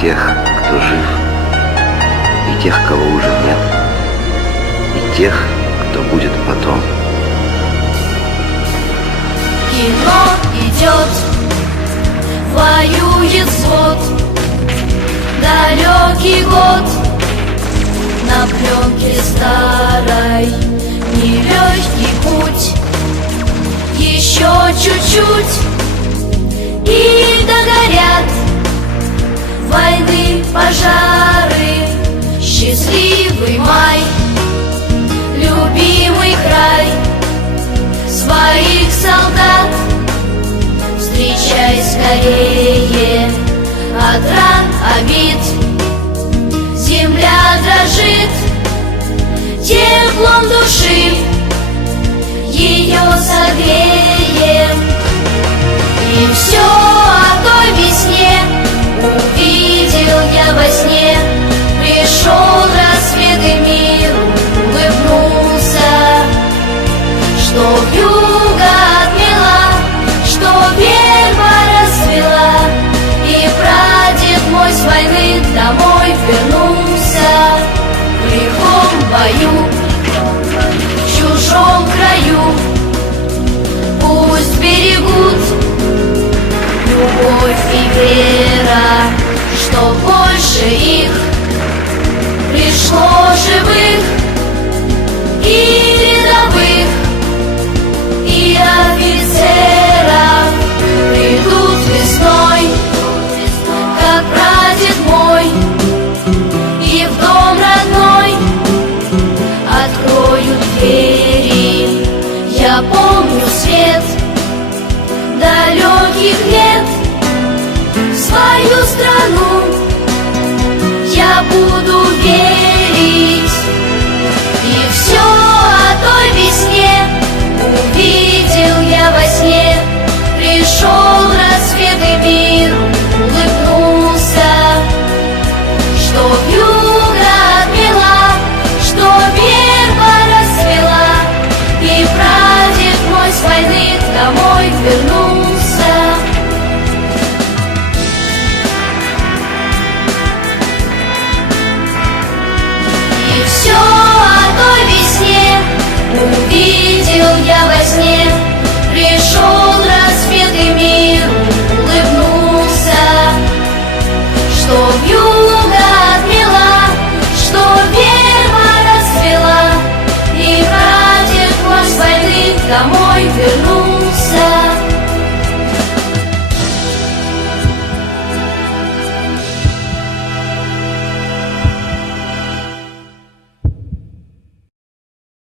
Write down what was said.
тех, кто жив, и тех, кого уже нет, и тех, кто будет потом. Кино идет, воюет взвод, далекий год на пленке старой, нелегкий путь, еще чуть-чуть от ран обид Земля дрожит теплом души Ее согреем. И все о той весне увидел я во сне. Пришел рассвет и мир улыбнулся Что страну. Я буду